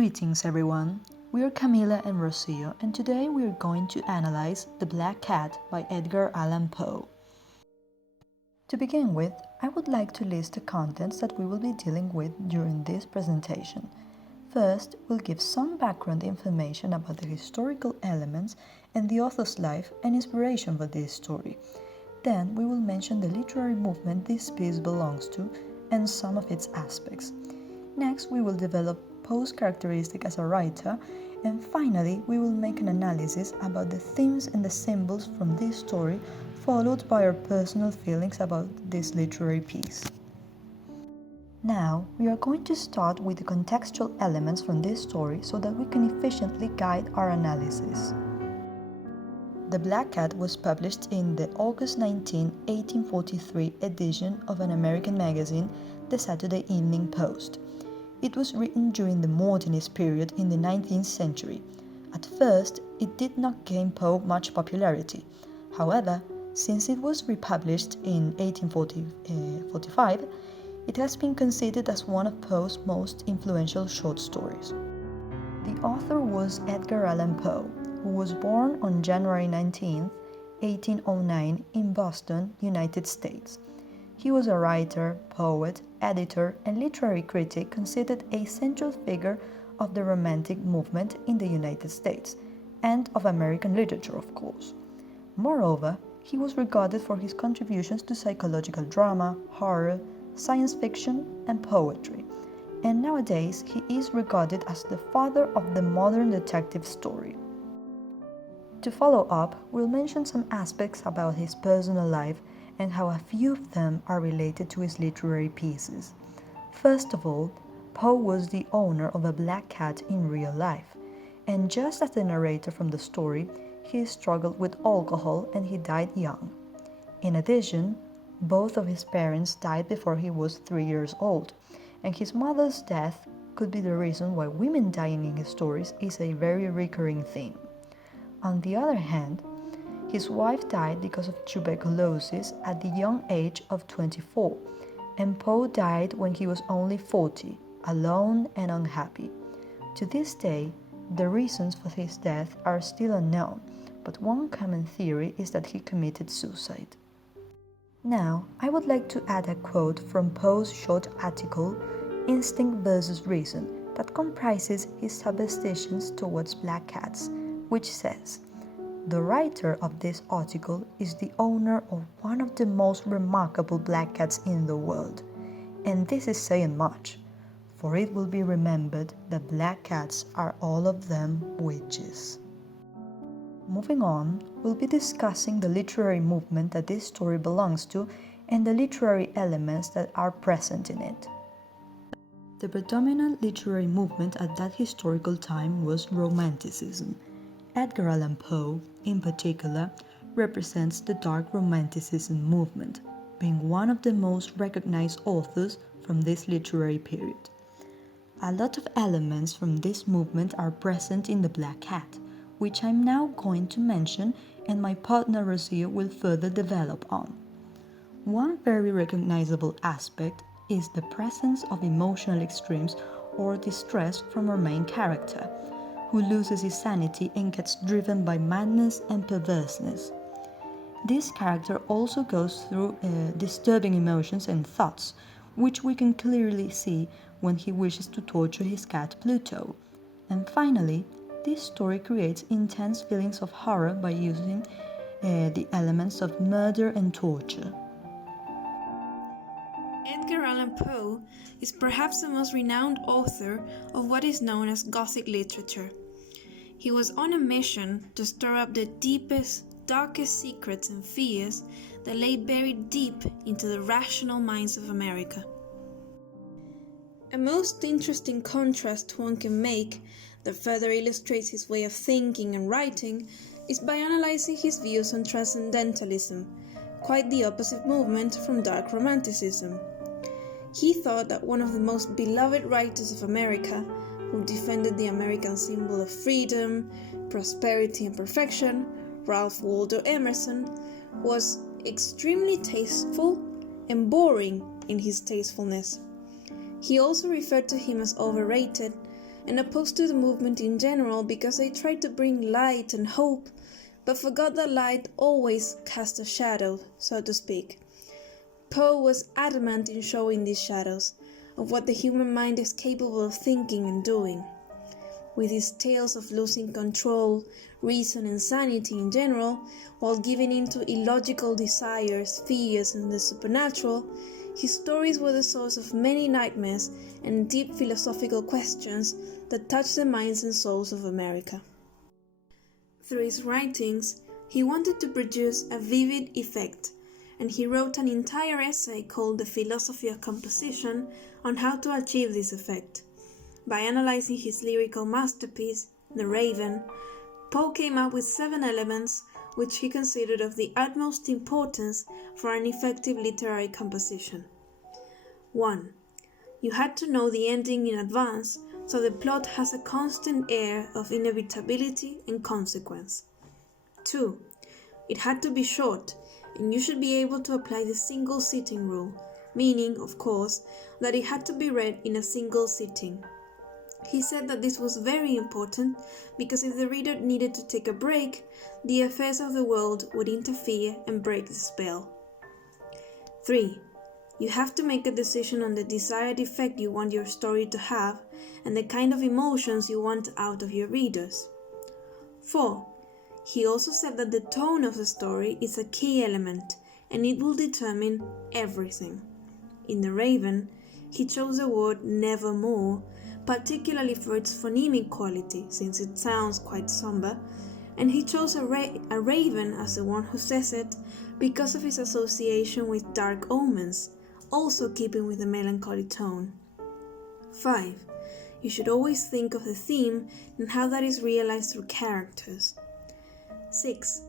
Greetings everyone, we are Camila and Rocio, and today we are going to analyze The Black Cat by Edgar Allan Poe. To begin with, I would like to list the contents that we will be dealing with during this presentation. First, we'll give some background information about the historical elements and the author's life and inspiration for this story. Then we will mention the literary movement this piece belongs to and some of its aspects. Next, we will develop Poe's characteristic as a writer, and finally we will make an analysis about the themes and the symbols from this story, followed by our personal feelings about this literary piece. Now, we are going to start with the contextual elements from this story so that we can efficiently guide our analysis. The Black Cat was published in the August 19, 1843 edition of an American magazine, the Saturday Evening Post. It was written during the modernist period in the 19th century. At first, it did not gain Poe much popularity. However, since it was republished in 1845, it has been considered as one of Poe's most influential short stories. The author was Edgar Allan Poe, who was born on January 19, 1809 in Boston, United States. He was a writer, poet, editor, and literary critic considered a central figure of the Romantic movement in the United States, and of American literature, of course. Moreover, he was regarded for his contributions to psychological drama, horror, science fiction, and poetry, and nowadays he is regarded as the father of the modern detective story. To follow up, we'll mention some aspects about his personal life and how a few of them are related to his literary pieces. First of all, Poe was the owner of a black cat in real life, and just as the narrator from the story, he struggled with alcohol and he died young. In addition, both of his parents died before he was 3 years old, and his mother's death could be the reason why women dying in his stories is a very recurring theme. On the other hand, his wife died because of tuberculosis at the young age of 24, and Poe died when he was only 40, alone and unhappy. To this day, the reasons for his death are still unknown, but one common theory is that he committed suicide. Now, I would like to add a quote from Poe's short article, Instinct versus Reason, that comprises his superstitions towards black cats, which says, "The writer of this article is the owner of one of the most remarkable black cats in the world, and this is saying much, for it will be remembered that black cats are all of them witches." Moving on, we'll be discussing the literary movement that this story belongs to and the literary elements that are present in it. The predominant literary movement at that historical time was Romanticism. Edgar Allan Poe, in particular, represents the dark Romanticism movement, being one of the most recognized authors from this literary period. A lot of elements from this movement are present in The Black Cat, which I'm now going to mention and my partner Rocio will further develop on. One very recognizable aspect is the presence of emotional extremes or distress from our main character, who loses his sanity and gets driven by madness and perverseness. This character also goes through disturbing emotions and thoughts, which we can clearly see when he wishes to torture his cat Pluto. And finally, this story creates intense feelings of horror by using the elements of murder and torture. Edgar Allan Poe is perhaps the most renowned author of what is known as Gothic literature. He was on a mission to stir up the deepest, darkest secrets and fears that lay buried deep into the rational minds of America. A most interesting contrast one can make that further illustrates his way of thinking and writing is by analyzing his views on transcendentalism, quite the opposite movement from dark Romanticism. He thought that one of the most beloved writers of America, who defended the American symbol of freedom, prosperity and perfection, Ralph Waldo Emerson, was extremely tasteful and boring in his tastefulness. He also referred to him as overrated, and opposed to the movement in general because they tried to bring light and hope, but forgot that light always casts a shadow, so to speak. Poe was adamant in showing these shadows, of what the human mind is capable of thinking and doing. With his tales of losing control, reason and sanity in general, while giving in to illogical desires, fears and the supernatural, his stories were the source of many nightmares and deep philosophical questions that touched the minds and souls of America. Through his writings, he wanted to produce a vivid effect, and he wrote an entire essay called The Philosophy of Composition on how to achieve this effect. By analyzing his lyrical masterpiece, The Raven, Poe came up with 7 elements which he considered of the utmost importance for an effective literary composition. 1. You had to know the ending in advance, so the plot has a constant air of inevitability and consequence. 2. It had to be short, and you should be able to apply the single sitting rule, meaning, of course, that it had to be read in a single sitting. He said that this was very important because if the reader needed to take a break, the affairs of the world would interfere and break the spell. 3. You have to make a decision on the desired effect you want your story to have and the kind of emotions you want out of your readers. 4. He also said that the tone of the story is a key element and it will determine everything. In The Raven, he chose the word nevermore, particularly for its phonemic quality, since it sounds quite somber, and he chose a raven as the one who says it because of his association with dark omens, also keeping with the melancholy tone. 5. You should always think of the theme and how that is realized through characters. 6.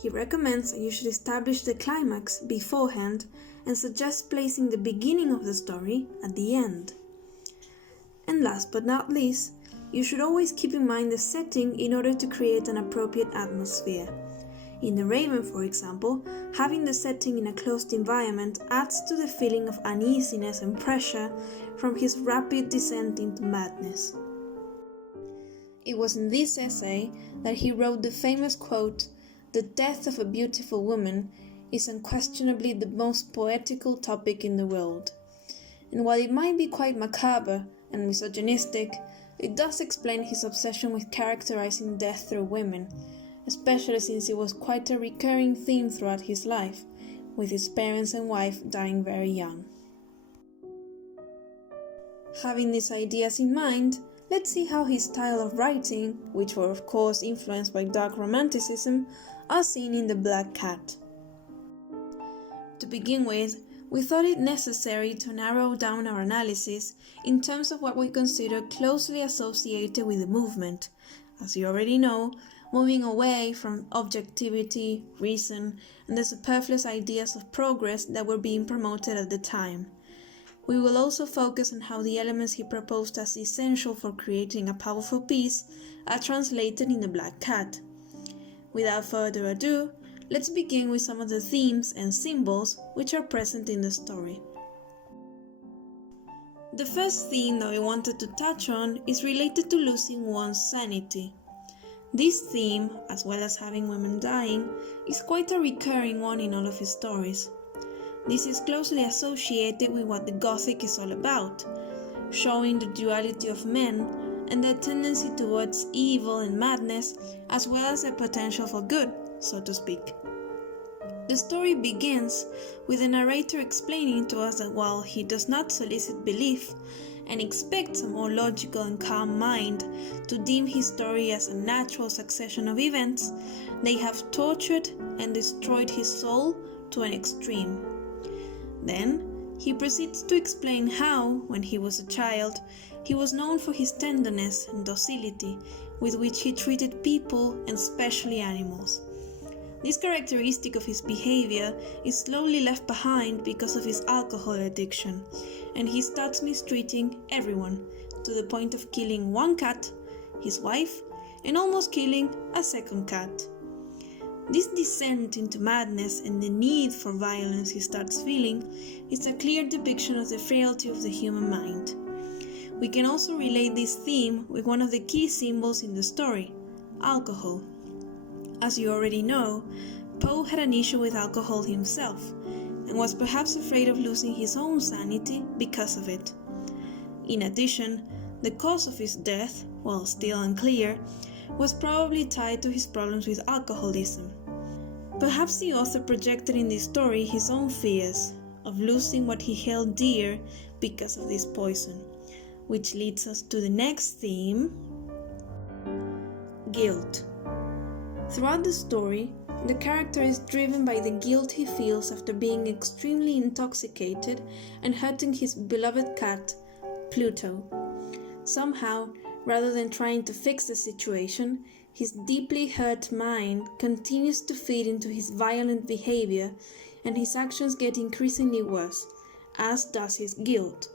He recommends that you should establish the climax beforehand and suggests placing the beginning of the story at the end. And last but not least, you should always keep in mind the setting in order to create an appropriate atmosphere. In The Raven, for example, having the setting in a closed environment adds to the feeling of uneasiness and pressure from his rapid descent into madness. It was in this essay that he wrote the famous quote, "The death of a beautiful woman is unquestionably the most poetical topic in the world." And while it might be quite macabre and misogynistic, it does explain his obsession with characterizing death through women, especially since it was quite a recurring theme throughout his life, with his parents and wife dying very young. Having these ideas in mind, let's see how his style of writing, which were of course influenced by dark Romanticism, are seen in The Black Cat. To begin with, we thought it necessary to narrow down our analysis in terms of what we consider closely associated with the movement, as you already know, moving away from objectivity, reason, and the superfluous ideas of progress that were being promoted at the time. We will also focus on how the elements he proposed as essential for creating a powerful piece are translated in The Black Cat. Without further ado, let's begin with some of the themes and symbols which are present in the story. The first theme that we wanted to touch on is related to losing one's sanity. This theme, as well as having women dying, is quite a recurring one in all of his stories. This is closely associated with what the Gothic is all about, showing the duality of men and their tendency towards evil and madness, as well as their potential for good, so to speak. The story begins with the narrator explaining to us that while he does not solicit belief and expects a more logical and calm mind to deem his story as a natural succession of events, they have tortured and destroyed his soul to an extreme. Then, he proceeds to explain how, when he was a child, he was known for his tenderness and docility with which he treated people and especially animals. This characteristic of his behavior is slowly left behind because of his alcohol addiction, and he starts mistreating everyone, to the point of killing one cat, his wife, and almost killing a second cat. This descent into madness and the need for violence he starts feeling is a clear depiction of the frailty of the human mind. We can also relate this theme with one of the key symbols in the story, alcohol. As you already know, Poe had an issue with alcohol himself, and was perhaps afraid of losing his own sanity because of it. In addition, the cause of his death, while still unclear, was probably tied to his problems with alcoholism. Perhaps the author projected in this story his own fears of losing what he held dear because of this poison, which leads us to the next theme, guilt. Throughout the story, the character is driven by the guilt he feels after being extremely intoxicated and hurting his beloved cat, Pluto. Somehow, rather than trying to fix the situation, his deeply hurt mind continues to feed into his violent behavior, and his actions get increasingly worse, as does his guilt.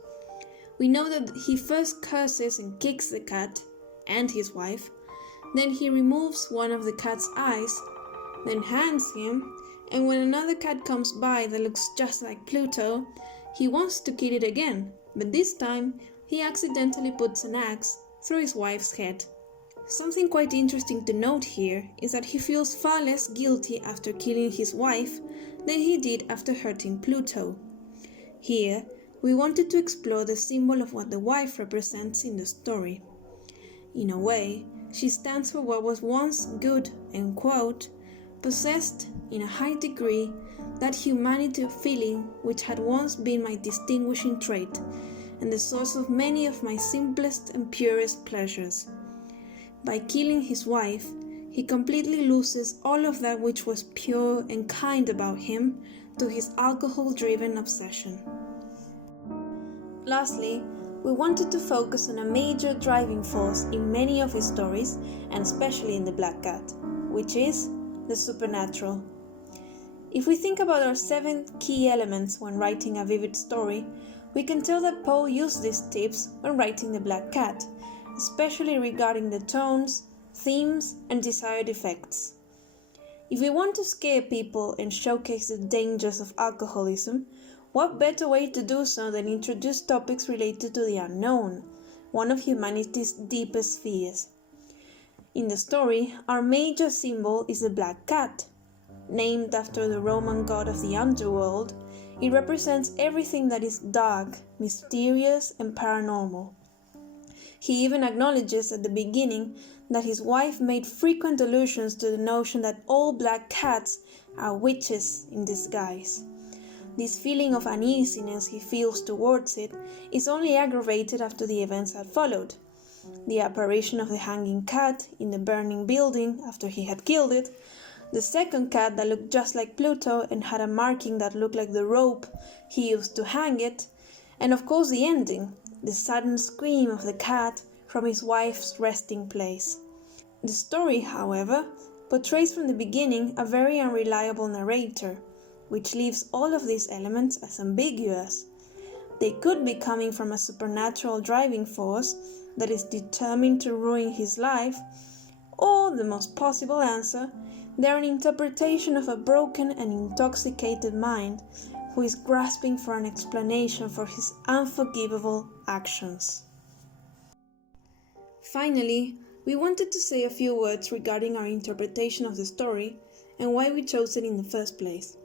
We know that he first curses and kicks the cat and his wife, then he removes one of the cat's eyes, then hangs him, and when another cat comes by that looks just like Pluto, he wants to kill it again, but this time he accidentally puts an axe through his wife's head. Something quite interesting to note here is that he feels far less guilty after killing his wife than he did after hurting Pluto. Here, we wanted to explore the symbol of what the wife represents in the story. In a way, she stands for what was once good and, quote, possessed in a high degree that humanity of feeling which had once been my distinguishing trait and the source of many of my simplest and purest pleasures. By killing his wife, he completely loses all of that which was pure and kind about him to his alcohol-driven obsession. Lastly, we wanted to focus on a major driving force in many of his stories, and especially in The Black Cat, which is the supernatural. If we think about our 7 key elements when writing a vivid story, we can tell that Poe used these tips when writing The Black Cat, especially regarding the tones, themes, and desired effects. If we want to scare people and showcase the dangers of alcoholism, what better way to do so than introduce topics related to the unknown, one of humanity's deepest fears. In the story, our major symbol is the black cat. Named after the Roman god of the underworld, it represents everything that is dark, mysterious, and paranormal. He even acknowledges at the beginning that his wife made frequent allusions to the notion that all black cats are witches in disguise. This feeling of uneasiness he feels towards it is only aggravated after the events that followed. The apparition of the hanging cat in the burning building after he had killed it, the second cat that looked just like Pluto and had a marking that looked like the rope he used to hang it, and of course the ending, the sudden scream of the cat from his wife's resting place. The story, however, portrays from the beginning a very unreliable narrator, which leaves all of these elements as ambiguous. They could be coming from a supernatural driving force that is determined to ruin his life, or, the most possible answer, they're an interpretation of a broken and intoxicated mind who is grasping for an explanation for his unforgivable actions. Finally, we wanted to say a few words regarding our interpretation of the story and why we chose it in the first place.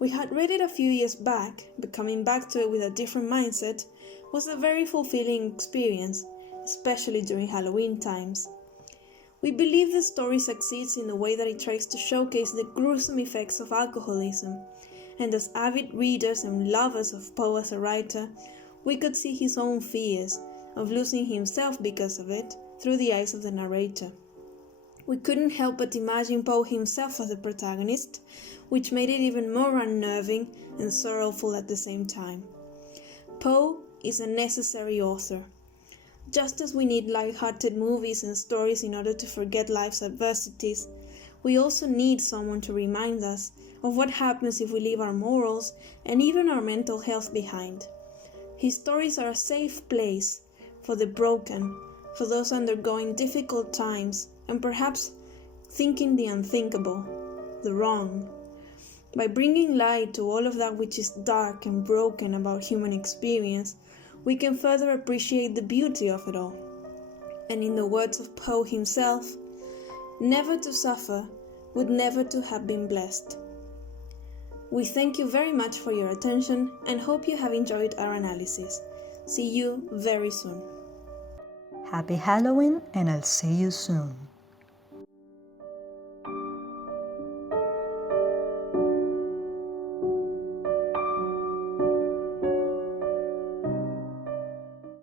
We had read it a few years back, but coming back to it with a different mindset was a very fulfilling experience, especially during Halloween times. We believe the story succeeds in the way that it tries to showcase the gruesome effects of alcoholism, and as avid readers and lovers of Poe as a writer, we could see his own fears of losing himself because of it through the eyes of the narrator. We couldn't help but imagine Poe himself as the protagonist, which made it even more unnerving and sorrowful at the same time. Poe is a necessary author. Just as we need light-hearted movies and stories in order to forget life's adversities, we also need someone to remind us of what happens if we leave our morals and even our mental health behind. His stories are a safe place for the broken, for those undergoing difficult times, and perhaps thinking the unthinkable, the wrong. By bringing light to all of that which is dark and broken about human experience, we can further appreciate the beauty of it all. And in the words of Poe himself, never to suffer would never to have been blessed. We thank you very much for your attention and hope you have enjoyed our analysis. See you very soon. Happy Halloween, and I'll see you soon.